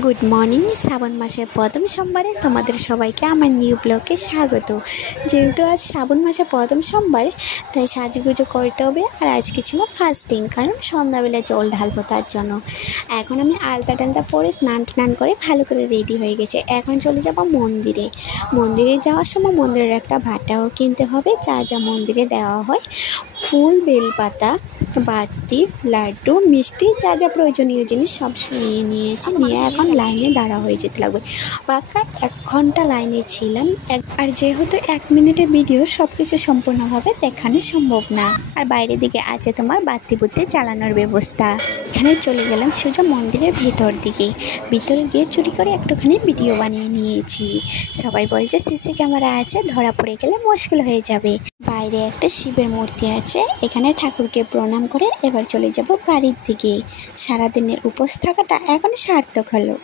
Good morning. শ্রাবণ মাসের প্রথম সোমবারে তোমাদের সবাইকে আমার নিউ ব্লগে স্বাগত। যেহেতু আজ শ্রাবণ মাসের প্রথম সোমবার, তাই সাজুগুজু করতে হবে। আর আজকে ছিল ফাস্টিং, কারণ সন্ধ্যাবেলায় জল ঢালবো তার জন্য। এখন আমি আলতা টালতা পরে স্নান করে ভালো করে রেডি হয়ে গেছে। এখন চলে যাব মন্দিরে। মন্দিরে যাওয়ার সময় মন্দিরের একটা ভাটাও কিনতে হবে, যা যা মন্দিরে দেওয়া হয়, ফুল, বেলপাতা, বাতি, লাড্ডু, মিষ্টি, যা যা প্রয়োজনীয় জিনিস সব নিয়েছি। নিয়ে এখন লাইনে দাঁড়া হয়ে যেতে লাগবে। পাক্কা 1 ঘন্টা লাইনে ছিলাম। আর যেহেতু 1 মিনিটের ভিডিও সব কিছু সম্পূর্ণভাবে দেখানো সম্ভব না, আর বাইরের দিকে আছে তোমার বাতি বুতি চালানোর ব্যবস্থা। এখানে চলে গেলাম সোজা মন্দিরের ভিতরে গিয়ে চুরি করে একটুখানি ভিডিও বানিয়ে নিয়েছি। সবাই বলছে সিসি ক্যামেরা আছে, ধরা পড়ে গেলে মুশকিল হয়ে যাবে। বাইরে একটা শিবের মূর্তি আছে, এখানে ঠাকুরকে প্রণাম করে এবার চলে যাব বাড়ির দিকে। সারাদিনের উপোস থাকাটা এখন সার্থক হলো।